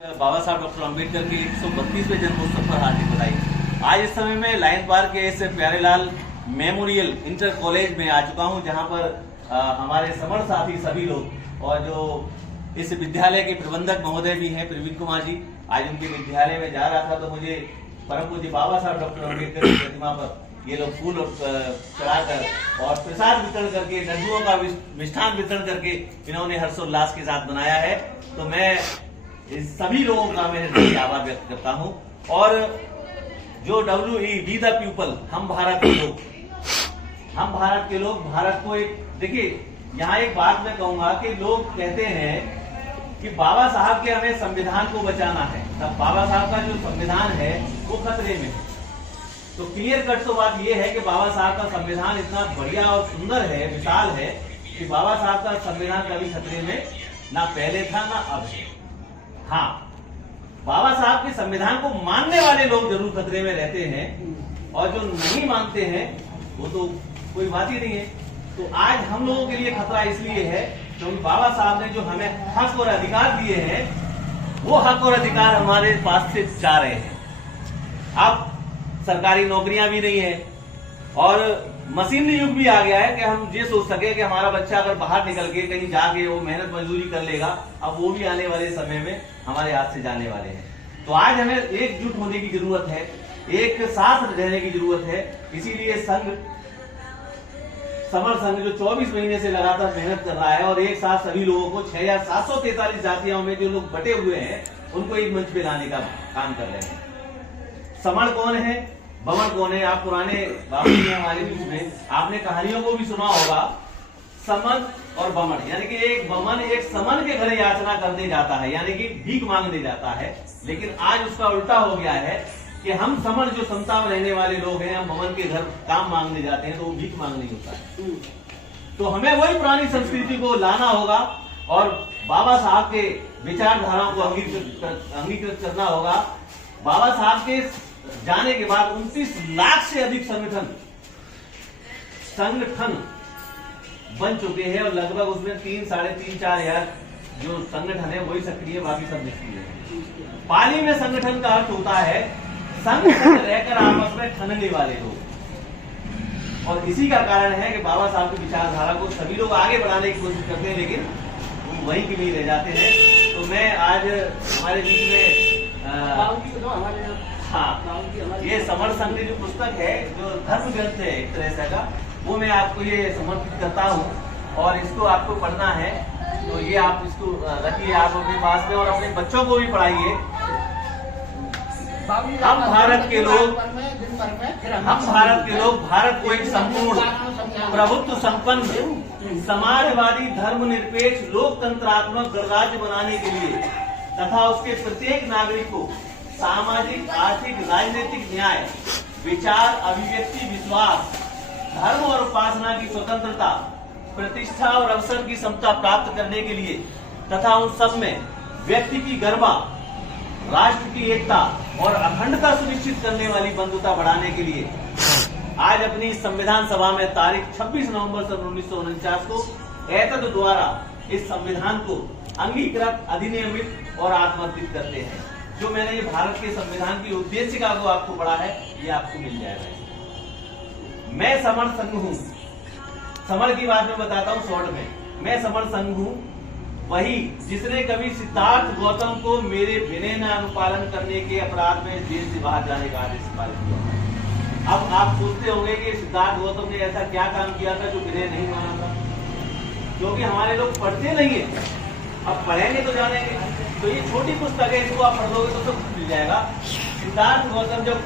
बाबा साहब डॉक्टर अम्बेडकर के 132वें जन्मोत्सव पर हार्दिक बधाई। आज इस समय मैं लायन पार्क के इस प्यारेलाल मेमोरियल इंटर कॉलेज में आ चुका हूं, जहां पर हमारे समर साथी सभी लोग और जो इस विद्यालय के प्रबंधक महोदय भी हैं प्रवीण कुमार जी, आज उनके विद्यालय में जा रहा था तो मुझे परम पूज्य बाबा साहब डॉक्टर अम्बेडकर की प्रतिमा पर ये लोग फूल चढ़ाकर और प्रसाद वितरण करके, लड्डुओं का मिष्ठान वितरण करके इन्होंने हर्षोल्लास के साथ बनाया है। तो मैं इस सभी लोगों का मैं आभार व्यक्त करता हूं। और जो वी द पीपल, हम भारत के लोग भारत को एक, देखिए यहाँ एक बात मैं कहूंगा कि लोग कहते हैं कि बाबा साहब के हमें संविधान को बचाना है, तब बाबा साहब का जो संविधान है वो खतरे में है। तो क्लियर कट तो बात ये है कि बाबा साहब का संविधान इतना बढ़िया और सुंदर है, विशाल है कि बाबा साहब का संविधान कभी खतरे में ना पहले था ना अब है। हाँ, बाबा साहब के संविधान को मानने वाले लोग जरूर खतरे में रहते हैं और जो नहीं मानते हैं वो तो कोई बात ही नहीं है। तो आज हम लोगों के लिए खतरा इसलिए है क्योंकि बाबा साहब ने जो हमें हक और अधिकार दिए हैं वो हक और अधिकार हमारे पास से जा रहे हैं। अब सरकारी नौकरियां भी नहीं है और मशीनरी युग भी आ गया है कि हम ये सोच सके कि हमारा बच्चा अगर बाहर निकल के कहीं जाके वो मेहनत मजदूरी कर लेगा, अब वो भी आने वाले समय में हमारे हाथ से जाने वाले हैं। तो आज हमें एकजुट होने की जरूरत है, एक साथ रहने की जरूरत है। इसीलिए समर संघ जो 24 महीने से लगातार मेहनत कर रहा है और एक साथ सभी लोगों को 6743 जातियों में जो लोग बटे हुए हैं उनको एक मंच पे लाने का काम कर रहे हैं। समर कौन है, बमन कौन है? आप पुराने बाबू जी हमारे बीच में आपने कहानियों को भी सुना होगा। समन और बमन, यानी कि एक बमन एक समन के घर याचना करने जाता है, यानी कि भीख मांगने जाता है। लेकिन आज उसका उल्टा हो गया है कि हम समन जो समता में रहने वाले लोग हैं, हम बमन के घर काम मांगने जाते हैं तो वो भीख मांगने होता है। तो हमें वही पुरानी संस्कृति को लाना होगा और बाबा साहब के विचारधाराओं को अंगीकृत करना होगा। बाबा साहब के जाने के बाद 29 लाख से अधिक संगठन बन चुके हैं और लगभग उसमें 3-4 हजार जो संगठन है वही सक्रिय, बाकी सब निष्क्रिय है। पाली में संगठन का अर्थ होता है संग रहकर आपस में ठनने वाले लोग। और इसी का कारण है कि बाबा साहब की विचारधारा को सभी लोग आगे बढ़ाने की कोशिश करते हैं लेकिन वो वहीं की वहीं रह जाते हैं। तो मैं आज हमारे बीच में ये समर संघ की जो पुस्तक है, जो धर्म ग्रंथ है एक तरह से का, वो मैं आपको ये समर्पित करता हूँ और इसको आपको पढ़ना है। तो ये आप इसको रखिए आप अपने पास में और अपने बच्चों को भी पढ़ाइए। हम भारत के लोग भारत को एक संपूर्ण प्रभुत्व संपन्न समाजवादी धर्मनिरपेक्ष लोकतंत्रात्मक गणराज्य बनाने के लिए तथा उसके प्रत्येक नागरिक को सामाजिक, आर्थिक, राजनीतिक न्याय, विचार, अभिव्यक्ति, विश्वास, धर्म और उपासना की स्वतंत्रता, प्रतिष्ठा और अवसर की समता प्राप्त करने के लिए तथा उन सब में व्यक्ति की गरिमा, राष्ट्र की एकता और अखंडता सुनिश्चित करने वाली बंधुता बढ़ाने के लिए आज अपनी संविधान सभा में तारीख 26 नवंबर सन 1949 को एतद द्वारा इस संविधान को अंगीकृत, अधिनियमित और आत्मर्पित करते हैं। जो मैंने ये भारत के संविधान की उद्देशिका को आपको पढ़ा है ये आपको मिल जाएगा। मैं समर संघ हूँ, समर की बात मैं बताता हूँ शॉर्ट में। मैं समर संघ हूँ वही जिसने कभी सिद्धार्थ गौतम को मेरे विनय न अनुपालन करने के अपराध में जेल से बाहर जाने का आदेश पारित किया। अब आप सोचते होंगे कि सिद्धार्थ गौतम ने ऐसा क्या काम किया था जो विनय नहीं माना था, क्योंकि हमारे लोग पढ़ते नहीं है। अब पढ़ेंगे तो जानेंगे। तो ये छोटी पुस्तक है, इसको आप पढ़ दोगे तो सब मिल जाएगा। सिद्धार्थ गौतम जब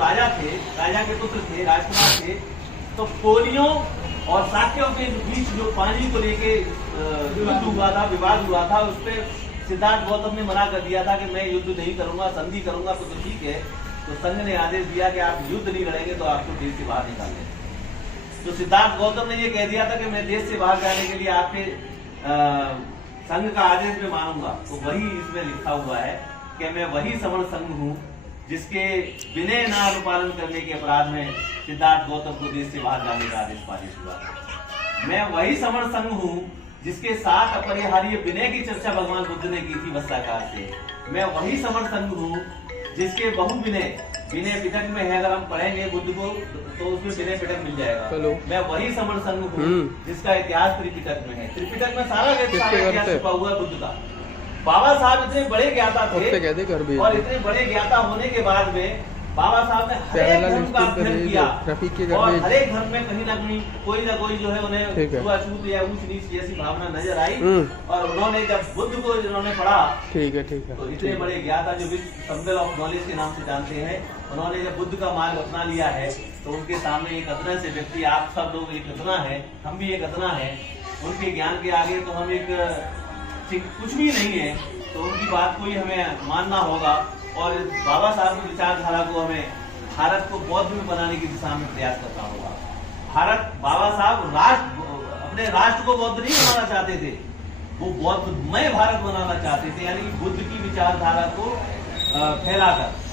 राजा थे, राजा के पुत्र थे, राजकुमार थे, तो कोलियों और शाक्यों के बीच जो पानी को लेके युद्ध हुआ था, विवाद हुआ था, उस पर सिद्धार्थ गौतम ने मना कर दिया था कि मैं युद्ध नहीं करूंगा, संधि करूंगा तो ठीक है। तो संघ ने आदेश दिया कि आप युद्ध नहीं लड़ेंगे तो आपको देश से बाहर निकालेंगे। तो सिद्धार्थ गौतम ने ये कह दिया था कि मैं देश से बाहर जाने के लिए आपके संघ का आदेश में मानूंगा। तो वही इसमें लिखा हुआ है कि मैं वही समर संघ हूँ जिसके विनय न अनुपालन करने के अपराध में सिद्धार्थ गौतम को देश से बाहर जाने का आदेश पारित हुआ। मैं वही समर संघ हूँ जिसके साथ अपरिहार्य विनय की चर्चा भगवान बुद्ध ने की थी वत्साकार से। मैं वही समर संघ हूँ जिसके बहु विनय पिटक में है। अगर हम पढ़ेंगे बुद्ध को तो उसमें विनय पिटक मिल जाएगा। मैं वही समर संघ हूँ जिसका इतिहास त्रिपिटक में है। त्रिपिटक में सारा इतिहास छुपा हुआ है बुद्ध का। बाबा साहब इतने बड़े ज्ञाता थे और इतने बड़े ज्ञाता होने के बाद में बाबा साहब ने हर एक धर्म का अध्ययन किया और हर एक धर्म में कहीं ना कोई जो है उन्हें छुआछूत या ऊंच नीच जैसी भावना नजर आई। और उन्होंने जब बुद्ध को जिन्होंने पढ़ा, ठीक है तो इतने बड़े ज्ञाता जो विश्व संबल ऑफ नॉलेज के नाम से जानते हैं, उन्होंने जब बुद्ध का मार्ग अपना लिया है तो उनके सामने एक अदना से व्यक्ति, आप सब लोग एक अदना है, हम भी एक अदना है, उनके ज्ञान के आगे तो हम एक कुछ भी नहीं है। तो उनकी बात को ही हमें मानना होगा और बाबा साहब की विचारधारा को हमें भारत को बौद्ध में बनाने की दिशा में प्रयास करना होगा। बाबा साहब अपने राष्ट्र को बौद्ध नहीं बनाना चाहते थे, वो बौद्धमय भारत बनाना चाहते थे, यानी बुद्ध की विचारधारा को फैलाकर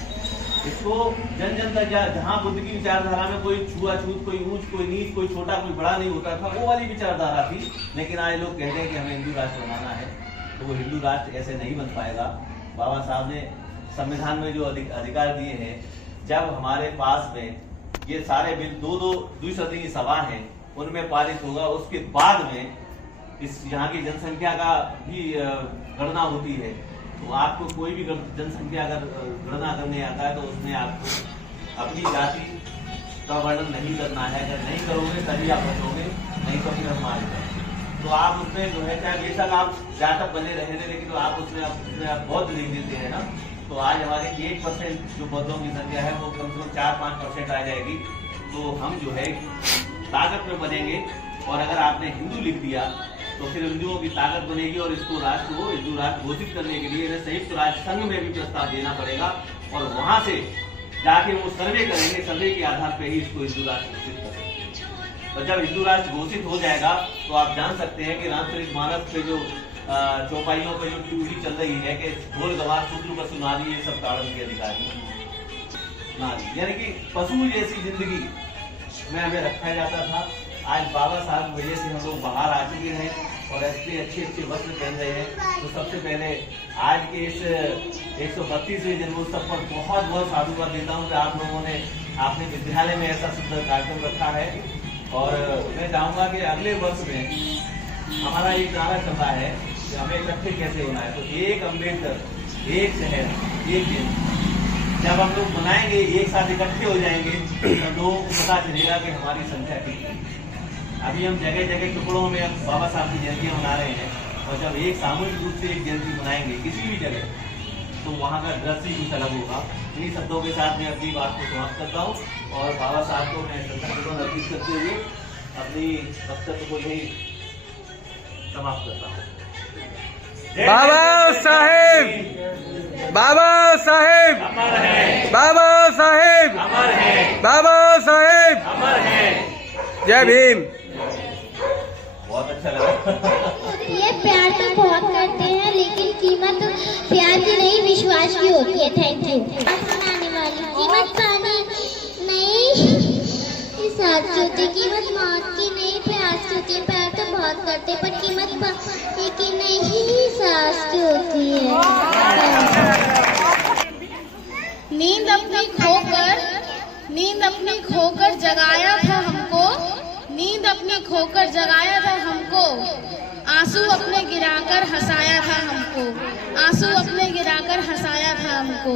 इसको जन जन तक, जहाँ बुद्ध की विचारधारा में कोई छुआछूत, कोई ऊंच, कोई नीच, कोई छोटा, कोई बड़ा नहीं होता था, वो वाली विचारधारा थी। लेकिन आज लोग कहते हैं कि हमें हिंदू राष्ट्र बनाना है, तो वो हिंदू राष्ट्र ऐसे नहीं बन पाएगा। बाबा साहब ने संविधान में जो अधिकार दिए हैं, जब हमारे पास में ये सारे बिल दो द्विसदनीय सभा हैं उनमें पारित होगा, उसके बाद में इस यहाँ की जनसंख्या का भी गणना होती है। तो आपको कोई भी जनसंख्या अगर गणना करने आता है तो उसमें आपको अपनी जाति का वर्णन नहीं करना है। अगर नहीं करोगे तभी आप बचोगे, नहीं तो फिर हम मारे जाएंगे। तो आप उसमें जो है, चाहे बेशक आप जाटक बने रहे, लेकिन तो आप उसमें आप बौद्ध लिख देते हैं ना, तो आज हमारे 1% जो बौद्धों की संख्या है वो कम से कम 4-5% आ जाएगी। तो हम जो है ताकत में बनेंगे। और अगर आपने हिंदू लिख दिया तो फिर हिंदुओं की ताकत बनेगी और इसको राष्ट्र को हिंदू राष्ट्र घोषित करने के लिए संयुक्त राष्ट्र संघ में भी प्रस्ताव देना पड़ेगा और वहां से जाके वो सर्वे करेंगे, सर्वे के आधार पर ही इसको हिंदू राष्ट्र घोषित करेंगे। और जब हिंदू राष्ट्र घोषित हो जाएगा तो आप जान सकते हैं कि रामचरितमानस पे जो चौपाइयों पे जो ड्यूटी चल रही है कि ढोल गवार शूद्र का सुनारी, ये सब ताड़न के अधिकारी नारी, यानी कि पशु जैसी जिंदगी में हमें रखा जाता था। आज बाबा साहब की वजह से हम लोग बाहर आ चुके हैं और ऐसे अच्छे वस्त्र पहन रहे हैं। तो सबसे पहले आज के इस 132वें जन्मोत्सव पर बहुत बहुत साधुवाद देता हूँ कि आप लोगों ने अपने विद्यालय में ऐसा सुंदर कार्यक्रम रखा है। और मैं चाहूँगा कि अगले वर्ष में हमारा एक नारा चल रहा है कि हमें इकट्ठे कैसे होना है। तो एक अम्बेडकर, एक शहर, एक दिन, जब हम लोग बनाएंगे, एक साथ इकट्ठे हो जाएंगे तो लोगों को पता चलेगा कि हमारी संख्या कितनी है। अभी हम जगह जगह टुकड़ों में बाबा साहब की जयंतियाँ मना रहे हैं और जब एक सामूहिक रूप से एक जयंती मनाएंगे किसी भी जगह, तो वहाँ का दृश्य ही कुछ अलग होगा। इन्हीं शब्दों के साथ मैं अपनी बात को समाप्त करता हूँ और बाबा साहब को मैं श्रद्धापूर्वक अर्पित करते हुए अपनी वक्तव्य को यही समाप्त करता हूँ। बाबा साहेब, बाबा साहेब, बाबा साहेब, बाबा साहेब, जय भीम। बहुत अच्छा लगा। ये प्यार तो बहुत करते हैं लेकिन कीमत प्यार की नहीं विश्वास की होती है। Thank you. बनाने वाली कीमत पानी नहीं, इस हाथ की होती, कीमत मौत की नहीं प्यार की होती है। प्यार तो बहुत करते पर कीमत पानी की नहीं सांस की होती है। नींद अपनी खोकर जगाया था हमको, नींद अपनी खोकर जगाया था हमको, आंसू अपने गिराकर हंसाया था हमको, आंसू अपने गिराकर हंसाया था हमको।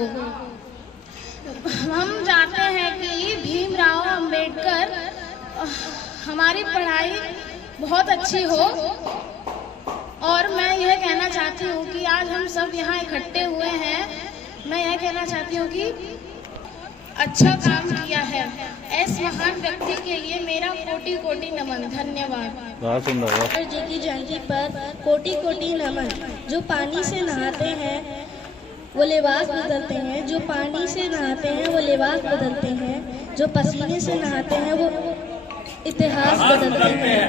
हम चाहते हैं कि भीमराव अंबेडकर हमारी पढ़ाई बहुत अच्छी हो और मैं यह कहना चाहती हूँ कि आज हम सब यहाँ इकट्ठे हुए हैं, मैं यह कहना चाहती हूँ कि अच्छा काम किया है। ऐसे महान व्यक्ति के लिए मेरा कोटि कोटि नमन। धन्यवाद। अंबेडकर जी की जयंती पर कोटि कोटि नमन। जो पानी से नहाते हैं वो लिबास बदलते हैं, जो पानी से नहाते हैं वो लिबास बदलते हैं, जो पसीने से नहाते हैं वो इतिहास बदलते हैं।